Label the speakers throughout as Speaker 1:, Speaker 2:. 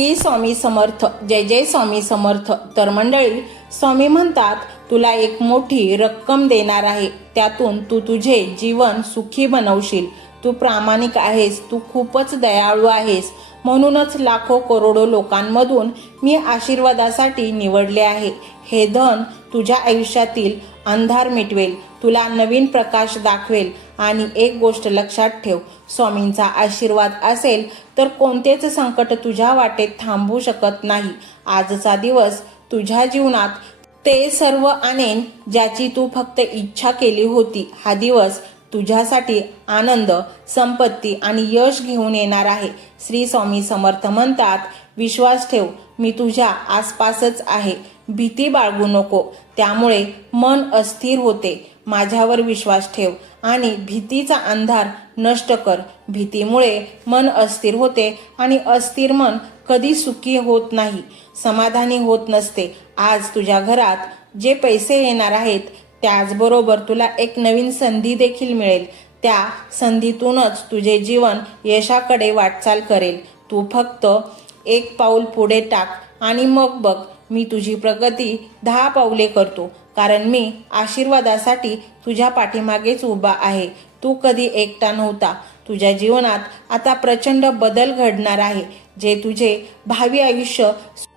Speaker 1: ही स्वामी समर्थ जय जय स्वामी समर्थ. तर मंडळी स्वामी म्हणतात तुला एक मोठी रक्कम देणार आहे. त्यातून तू तुझे जीवन सुखी बनवशील. तू प्रामाणिक आहेस. तू खूपच दयाळू आहेस. म्हणूनच लाखो करोडो लोकांमधून मी आशीर्वादासाठी निवडले आहे. हे धन तुझ्या आयुष्यातील अंधार मिटवेल तुला नवीन प्रकाश दाखवेल. आणि एक गोष्ट लक्षात ठेव स्वामींचा आशीर्वाद असेल तर कोणतेच संकट तुझ्या वाटेत थांबू शकत नाही. आजचा दिवस तुझ्या जीवनात ते सर्व आणेन ज्याची तू फक्त इच्छा केली होती. हा दिवस तुझ्यासाठी आनंद संपत्ती आणि यश घेऊन येणार आहे. श्री स्वामी समर्थ म्हणतात विश्वास ठेव मी तुझ्या आसपासच आहे. भीती बाळगू नको. त्यामुळे मन अस्थिर होते. माझ्यावर विश्वास ठेव आणि भीतीचा अंधार नष्ट कर. भीतीमुळे मन अस्थिर होते आणि अस्थिर मन कधी सुखी होत नाही. समाधानी होत नसते. आज तुझ्या घरात जे पैसे येणार आहेत त्याचबरोबर तुला एक नवीन संधी देखील मिळेल. त्या संधीतूनच तुझे जीवन यशाकडे वाटचाल करेल. तू फक्त एक पाऊल पुढे टाक आणि मग बघ मी तुझी प्रगती दहा पावले करतो. कारण मी आशीर्वादासाठी तुझ्या पाठीमागेच उभा आहे. तू कधी एकटा नव्हता. तुझ्या जीवनात आता प्रचंड बदल घडणार आहे जे तुझे भावी आयुष्य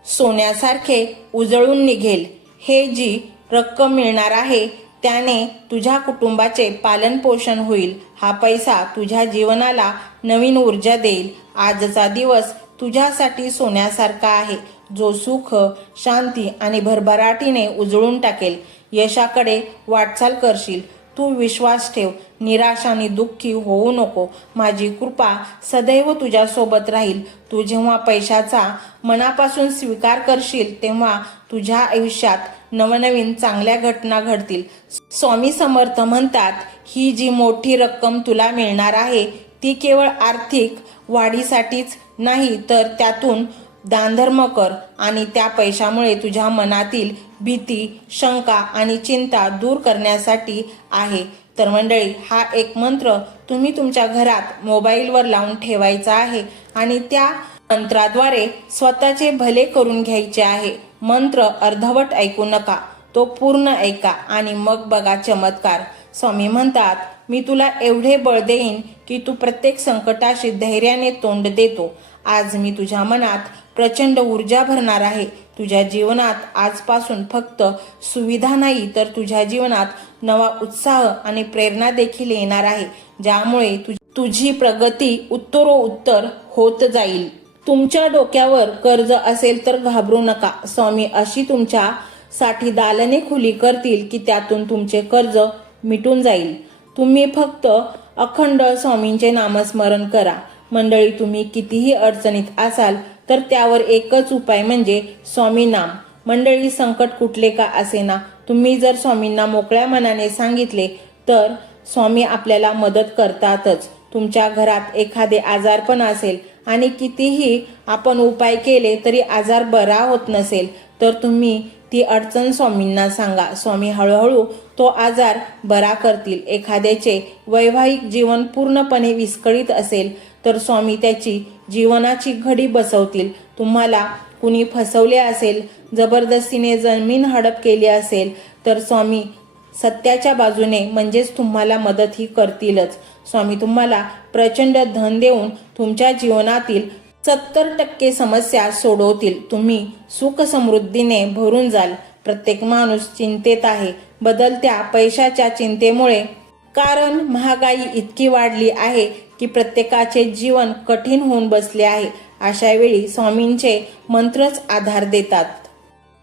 Speaker 1: सोन्यासारखे उजळून निघेल. हे जी रक्कम मिळणार आहे त्याने तुझ्या कुटुंबाचे पालनपोषण होईल. हा पैसा तुझ्या जीवनाला नवीन ऊर्जा देईल. आजचा दिवस तुझ्यासाठी सोन्यासारखा आहे. जो सुख शांती आणि भरभराटीने उजळून टाकेल यशाकडे वाटचाल करशील. तू विश्वास ठेव. निराश आणि दुःखी होऊ नको. माझी कृपा सदैव तुझ्यासोबत राहील. तू जेव्हा पैशाचा मनापासून स्वीकार करशील तेव्हा तुझ्या आयुष्यात नवनवीन चांगल्या घटना घडतील. स्वामी समर्थ म्हणतात ही जी मोठी रक्कम तुला मिळणार आहे ती केवळ आर्थिक वाढीसाठीच नाही तर त्यातून दानधर्म कर आणि त्या पैशामुळे तुझ्या मनातील भीती शंका आणि चिंता दूर करण्यासाठी आहे. तर मंडळी हा एक मंत्र तुम्ही तुमच्या घरात मोबाईलवर लावून ठेवायचा आहे आणि त्या मंत्राद्वारे स्वतःचे भले करून घ्यायचे आहे. मंत्र अर्धवट ऐकू नका तो पूर्ण ऐका आणि मग बघा चमत्कार. स्वामी म्हणतात मी तुला एवढे बळ देईन की तू प्रत्येक संकटाशी धैर्याने तोंड देतो आज मी तुझ्या मनात प्रचंड ऊर्जा भरणार आहे. तुझ्या जीवनात आजपासून फक्त सुविधा नाही तर तुझ्या जीवनात नवा उत्साह आणि प्रेरणा देखील येणार आहे ज्यामुळे तुझी प्रगती उत्तरोत्तर होत जाईल. तुमच्या डोक्यावर कर्ज असेल तर घाबरू नका. स्वामी अशी तुमच्या साठी दालने खुली करतील की त्यातून तुमचे कर्ज मिटून जाईल. तुम्ही फक्त अखंड स्वामींचे नामस्मरण करा. मंडळी तुम्ही कितीही अडचणीत असाल तर त्यावर एकच उपाय म्हणजे स्वामी नाम मंडळी संकट कुठले का असेना? तुम्ही जर स्वामींना मोकळ्या मनाने सांगितले तर स्वामी आपल्याला मदत करतातच. तुमच्या घरात एखादे आजारपण असेल आणि कितीही आपण उपाय केले तरी आजार बरा होत नसेल तर तुम्ही ती अडचण स्वामींना सांगा. स्वामी हळूहळू तो आजार बरा करतील. एखाद्याचे वैवाहिक जीवन पूर्णपणे विस्कळीत असेल तर स्वामी त्याची जीवनाची घडी बसवतील. तुम्हाला कुणी फसवले असेल जबरदस्तीने जमीन हडप केली असेल तर स्वामी सत्याच्या बाजूने म्हणजेच तुम्हाला मदतही करतीलच. स्वामी तुम्हाला प्रचंड धन देऊन तुमच्या जीवनातील सत्तर टक्के समस्या सोडवतील. तुम्ही सुख समृद्धीने भरून जाल. प्रत्येक माणूस चिंतेत आहे. बदलत्या पैशाच्या चिंतेमुळे कारण महागाई इतकी वाढली आहे की प्रत्येकाचे जीवन कठीण होऊन बसले आहे. अशा वेळी स्वामींचे मंत्रच आधार देतात.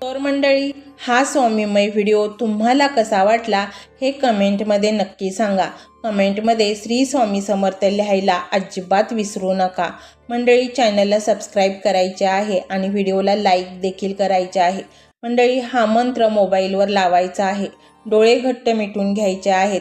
Speaker 1: तर मंडळी हा स्वामीमय व्हिडिओ तुम्हाला कसा वाटला हे कमेंटमध्ये नक्की सांगा. कमेंटमध्ये श्री स्वामी समर्थ लिहायला अजिबात विसरू नका. मंडळी चॅनलला सबस्क्राईब करायचे आहे आणि व्हिडिओला लाईक देखील करायचे आहे. मंडळी हा मंत्र मोबाईलवर लावायचा आहे. डोळे घट्ट मिटून घ्यायचे आहेत.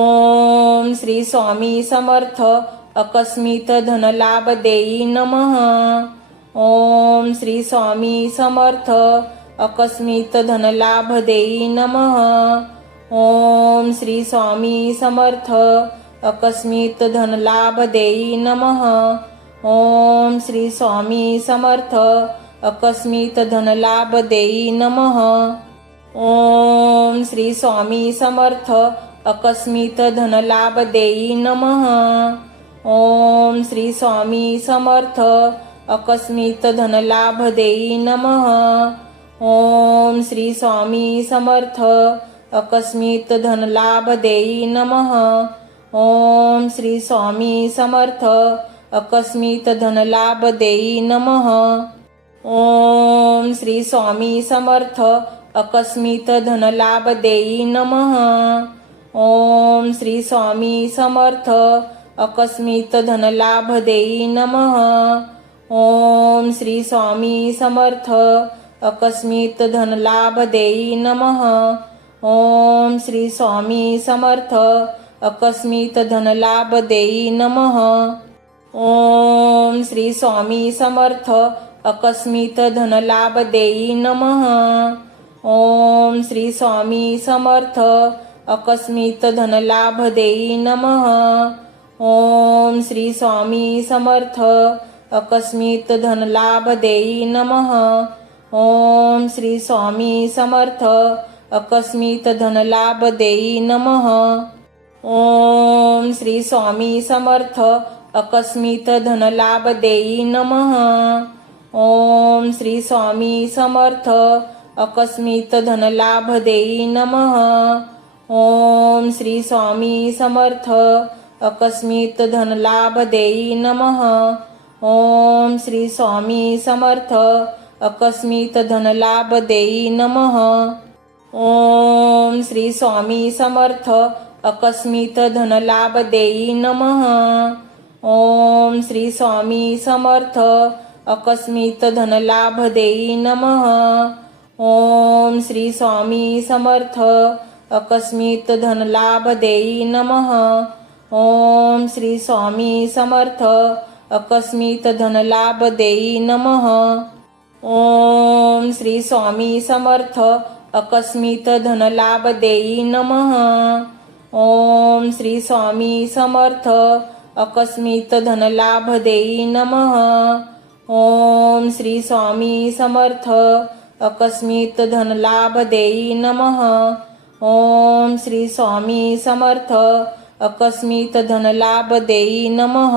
Speaker 1: ओम श्री स्वामी समर्थ अकस्मित धनलाभ देई नमः. ओम श्री स्वामी समर्थ अकस्मित धनलाभ देई नमः. ओम श्री स्वामी समर्थ अकस्मित धनलाभ देई नमः. ओम श्री स्वामी समर्थ अकस्मित धनलाभ देई नमः. ओम श्री स्वामी समर्थ अकस्मित धनलाभ देई नमः। ओम श्री स्वामी समर्थ। अकस्मित धनलाभ देई नमः। ओम श्री स्वामी समर्थ। अकस्मित धनलाभ देई नमः। ओम श्री स्वामी समर्थ। अकस्मित धनलाभ देई नमः। ओम श्री स्वामी समर्थ। अकस्मित धनलाभ देई नमः। ओम श्री स्वामी समर्थ अकस्मित धनलाभ देई नमः. ओम श्री स्वामी समर्थ अकस्मित धनलाभ देई नमः. ओम श्री स्वामी समर्थ अकस्मित धनलाभ देई नमः. ओम श्री स्वामी समर्थ अकस्मित धनलाभ देई नमः. ओम श्री स्वामी समर्थ अकस्मित धनलाभ देई नमः। ओम श्री स्वामी समर्थ। अकस्मित धनलाभ देई नमः। ओम श्री स्वामी समर्थ। अकस्मित धनलाभ देई नमः। ओम श्री स्वामी समर्थ। अकस्मित धनलाभ देई नमः। ओम श्री स्वामी समर्थ। अकस्मित धनलाभ देई नमः। ओम श्री स्वामी समर्थ अकस्मित धनलाभ देई नमः. ओम श्री स्वामी समर्थ अकस्मित धनलाभ देई नमः. ओम श्री स्वामी समर्थ अकस्मित धनलाभ देई नमः. ओम श्री स्वामी समर्थ अकस्मित धनलाभ देई नमः. ओम श्री स्वामी समर्थ अकस्मित धनलाभ देई नमः। ओम श्री स्वामी समर्थ। अकस्मित धनलाभ देई नमः। ओम श्री स्वामी समर्थ। अकस्मित धनलाभ देई नमः। ओम श्री स्वामी समर्थ। अकस्मित धनलाभ देई नमः। ओम श्री स्वामी समर्थ। अकस्मित धनलाभ देई नमः। ओम श्री स्वामी समर्थ अकस्मित धनलाभ देई नमः.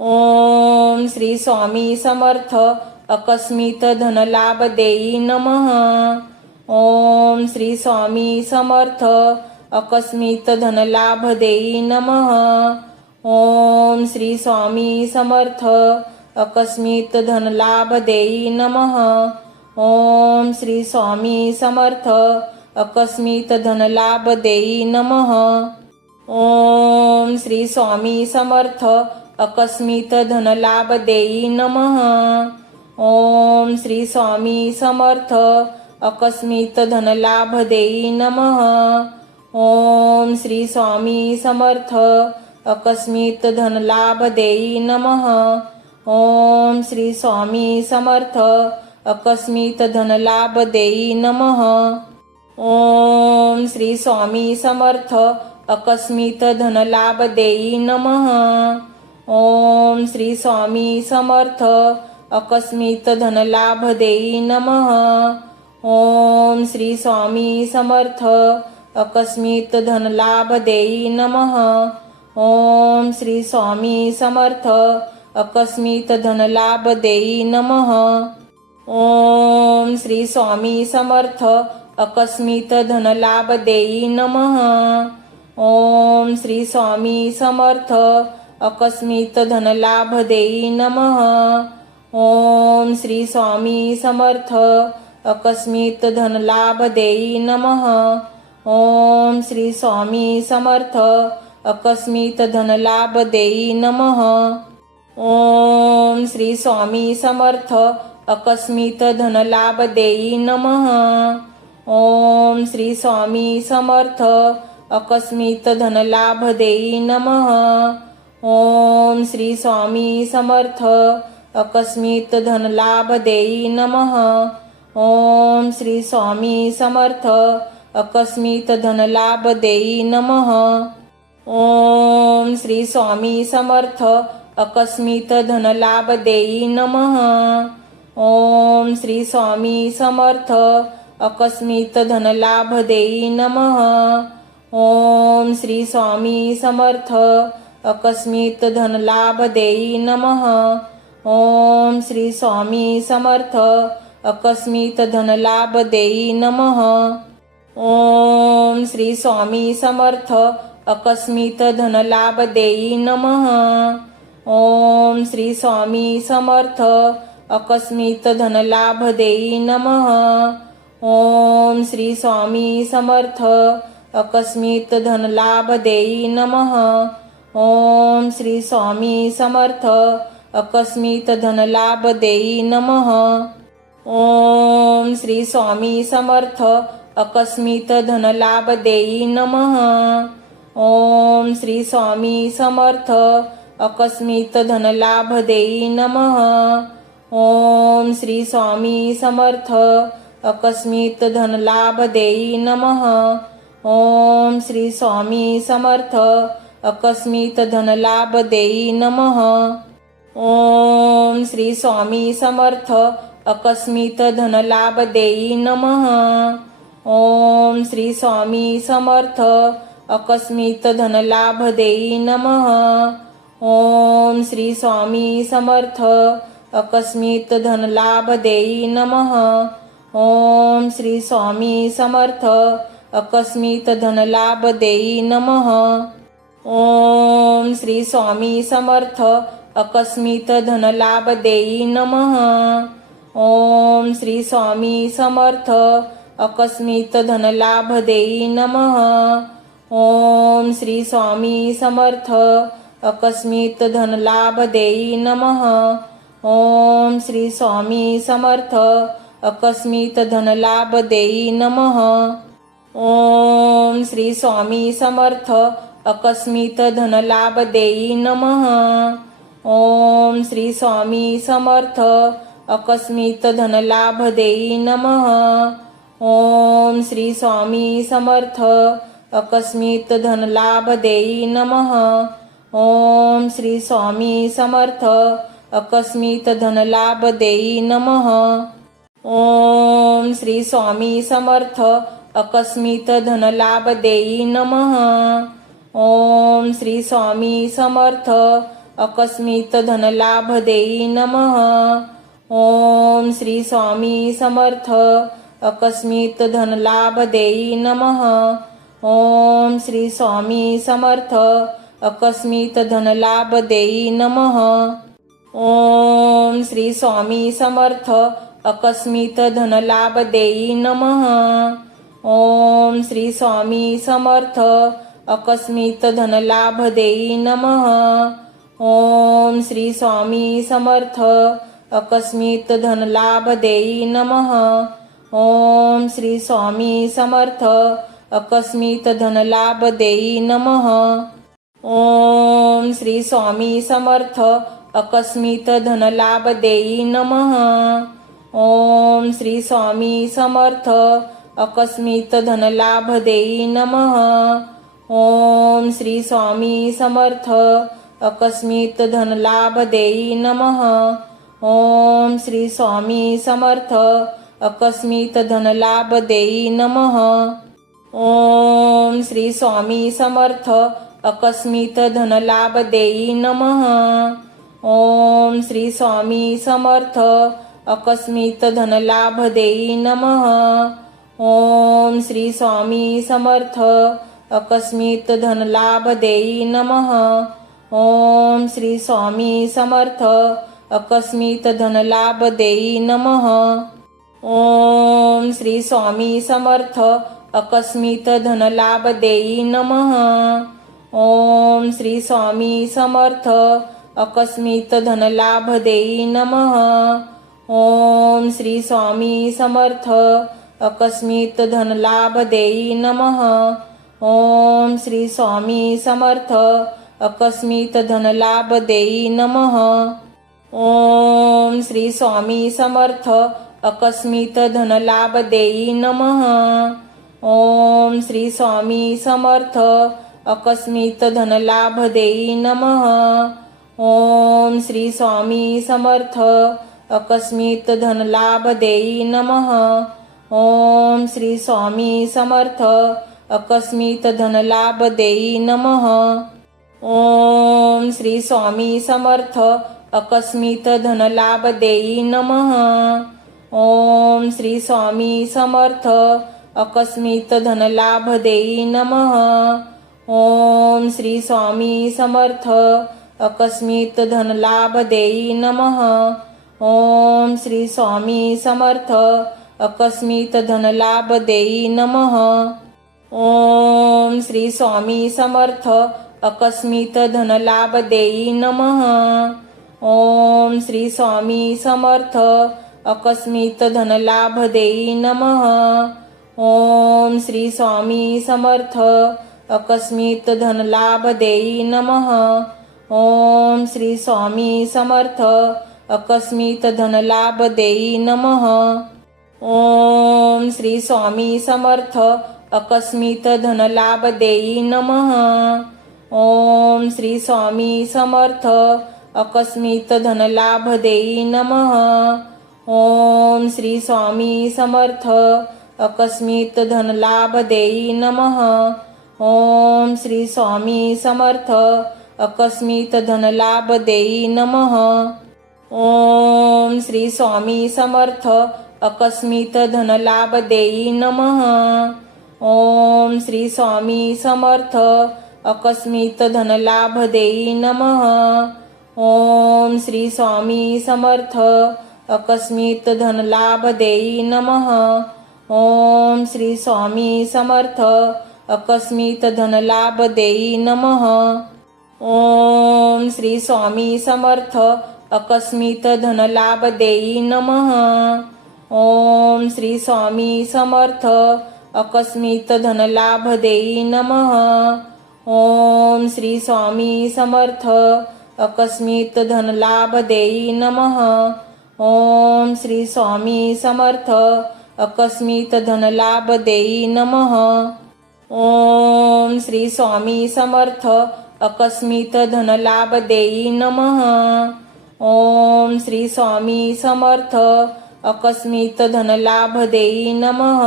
Speaker 1: ओम श्री स्वामी समर्थ अकस्मित धनलाभ देई नमः. ओम श्री स्वामी समर्थ अकस्मित धनलाभ देई नमः. ओम श्री स्वामी समर्थ अकस्मित धनलाभ देई नमः. ओम श्री स्वामी समर्थ अकस्मित धनलाभ देई नमः. ओम श्री स्वामी समर्थ. अकस्मित धनलाभ देई नमः. ओम श्री स्वामी समर्थ. अकस्मित धनलाभ देई नमः. ओम श्री स्वामी समर्थ. अकस्मित धनलाभ देई नमः. ओम श्री स्वामी समर्थ. अकस्मित धनलाभ देई नमः. ओम श्री स्वामी समर्थ अकस्मित धनलाभ देई नमः. ओम श्री स्वामी समर्थ अकस्मित धनलाभ देई नमः. ओम श्री स्वामी समर्थ अकस्मित धनलाभ देई नमः. ओम श्री स्वामी समर्थ अकस्मित धनलाभ देई नमः. ओम श्री स्वामी समर्थ अकस्मित धनलाभ देई नमः। ओम श्री स्वामी समर्थ। अकस्मित धनलाभ देई नमः। ओम श्री स्वामी समर्थ। अकस्मित धनलाभ देई नमः। ओम श्री स्वामी समर्थ। अकस्मित धनलाभ देई नमः। ओम श्री स्वामी समर्थ। अकस्मित धनलाभ देई नमः। ओम श्री स्वामी समर्थ अकस्मित धनलाभ देई नमः. ओम श्री स्वामी समर्थ अकस्मित धनलाभ देई नमः. ओम श्री स्वामी समर्थ अकस्मित धनलाभ देई नमः. ओम श्री स्वामी समर्थ अकस्मित धनलाभ देई नमः. ओम श्री स्वामी समर्थ अकस्मित धनलाभ देई नमः। ओम श्री स्वामी समर्थ। अकस्मित धनलाभ देई नमः। ओम श्री स्वामी समर्थ। अकस्मित धनलाभ देई नमः। ओम श्री स्वामी समर्थ। अकस्मित धनलाभ देई नमः। ओम श्री स्वामी समर्थ। अकस्मित धनलाभ देई नमः। ओम श्री स्वामी समर्थ अकस्मित धनलाभ देई नमः. ओम श्री स्वामी समर्थ अकस्मित धनलाभ देई नमः. ओम श्री स्वामी समर्थ अकस्मित धनलाभ देई नमः. ओम श्री स्वामी समर्थ अकस्मित धनलाभ देई नमः. ओम श्री स्वामी समर्थ अकस्मित धनलाभ देई नमः। ओम श्री स्वामी समर्थ। अकस्मित धनलाभ देई नमः। ओम श्री स्वामी समर्थ। अकस्मित धनलाभ देई नमः। ओम श्री स्वामी समर्थ। अकस्मित धनलाभ देई नमः। ओम श्री स्वामी समर्थ। अकस्मित धनलाभ देई नमः। ओम श्री स्वामी समर्थ. अकस्मित धनलाभ देई नमः. ओम श्री स्वामी समर्थ. अकस्मित धनलाभ देई नमः. ओम श्री स्वामी समर्थ. अकस्मित धनलाभ देई नमः. ओम श्री स्वामी समर्थ. अकस्मित धनलाभ देई नमः. ओम श्री स्वामी समर्थ. अकस्मित धनलाभ देई नमः. ओम श्री स्वामी समर्थ. अकस्मित धनलाभ देई नमः. ओम श्री स्वामी समर्थ. अकस्मित धनलाभ देई नमः. ओम श्री स्वामी समर्थ. अकस्मित धनलाभ देई नमः. ओम श्री स्वामी समर्थ. अकस्मित धनलाभ देई नमः. ओम श्री स्वामी समर्थ अकस्मित धनलाभ देई नमः. ओम श्री स्वामी समर्थ अकस्मित धनलाभ देई नमः. ओम श्री स्वामी समर्थ अकस्मित धनलाभ देई नमः. ओम श्री स्वामी समर्थ अकस्मित धनलाभ देई नमः. ओम श्री स्वामी समर्थ अकस्मित धनलाभ देई नमः। ओम श्री स्वामी समर्थ। अकस्मित धनलाभ देई नमः। ओम श्री स्वामी समर्थ। अकस्मित धनलाभ देई नमः। ओम श्री स्वामी समर्थ। अकस्मित धनलाभ देई नमः। ओम श्री स्वामी समर्थ। अकस्मित धनलाभ देई नमः। ओम श्री स्वामी समर्थ अकस्मित धनलाभ देई नमः. ओम श्री स्वामी समर्थ अकस्मित धनलाभ देई नमः. ओम श्री स्वामी समर्थ अकस्मित धनलाभ देई नमः. ओम श्री स्वामी समर्थ अकस्मित धनलाभ देई नमः. ओम श्री स्वामी समर्थ अकस्मित धनलाभ देई नमः। ओम श्री स्वामी समर्थ। अकस्मित धनलाभ देई नमः। ओम श्री स्वामी समर्थ। अकस्मित धनलाभ देई नमः। ओम श्री स्वामी समर्थ। अकस्मित धनलाभ देई नमः। ओम श्री स्वामी समर्थ। अकस्मित धनलाभ देई नमः। ओम श्री स्वामी समर्थ अकस्मित धनलाभ देई नमः. ओम श्री स्वामी समर्थ अकस्मित धनलाभ देई नमः. ओम श्री स्वामी समर्थ अकस्मित धनलाभ देई नमः. ओम श्री स्वामी समर्थ अकस्मित धनलाभ देई नमः. ओम श्री स्वामी समर्थ अकस्मित धनलाभ देई नमः। ओम श्री स्वामी समर्थ। अकस्मित धनलाभ देई नमः। ओम श्री स्वामी समर्थ। अकस्मित धनलाभ देई नमः। ओम श्री स्वामी समर्थ। अकस्मित धनलाभ देई नमः। ओम श्री स्वामी समर्थ। अकस्मित धनलाभ देई नमः। ओम श्री स्वामी समर्थ अकस्मित धनलाभ देई नमः. ओम श्री स्वामी समर्थ अकस्मित धनलाभ देई नमः. ओम श्री स्वामी समर्थ अकस्मित धनलाभ देई नमः. ओम श्री स्वामी समर्थ अकस्मित धनलाभ देई नमः. ओम श्री स्वामी समर्थ अकस्मित धनलाभ देई नमः. ओम श्री स्वामी समर्थ. अकस्मित धनलाभ देई नमः. ओम श्री स्वामी समर्थ. अकस्मित धनलाभ देई नमः. ओम श्री स्वामी समर्थ. अकस्मित धनलाभ देई नमः. ओम श्री स्वामी समर्थ. अकस्मित धनलाभ देई नमः. ओम श्री स्वामी समर्थ अकस्मित धनलाभ देई नमः. ओम श्री स्वामी समर्थ अकस्मित धनलाभ देई नमः. ओम श्री स्वामी समर्थ अकस्मित धनलाभ देई नमः. ओम श्री स्वामी समर्थ अकस्मित धनलाभ देई नमः. ओम श्री स्वामी समर्थ अकस्मित धनलाभ देई नमः। ओम श्री स्वामी समर्थ। अकस्मित धनलाभ देई नमः। ओम श्री स्वामी समर्थ। अकस्मित धनलाभ देई नमः। ओम श्री स्वामी समर्थ। अकस्मित धनलाभ देई नमः। ओम श्री स्वामी समर्थ। अकस्मित धनलाभ देई नमः। ओम श्री स्वामी समर्थ अकस्मित धनलाभ देई नमः.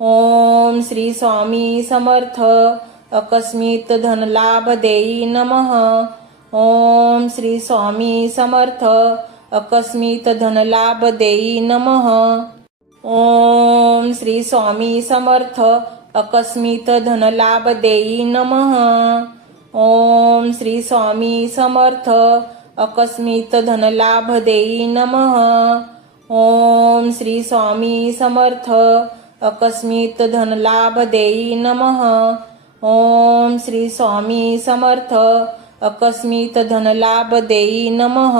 Speaker 1: ओम श्री स्वामी समर्थ अकस्मित धनलाभ देई नमः. ओम श्री स्वामी समर्थ अकस्मित धनलाभ देई नमः. ओम श्री स्वामी समर्थ अकस्मित धनलाभ देई नमः. ओम श्री स्वामी समर्थ अकस्मित धनलाभ देई नमः। ओम श्री स्वामी समर्थ। अकस्मित धनलाभ देई नमः। ओम श्री स्वामी समर्थ। अकस्मित धनलाभ देई नमः।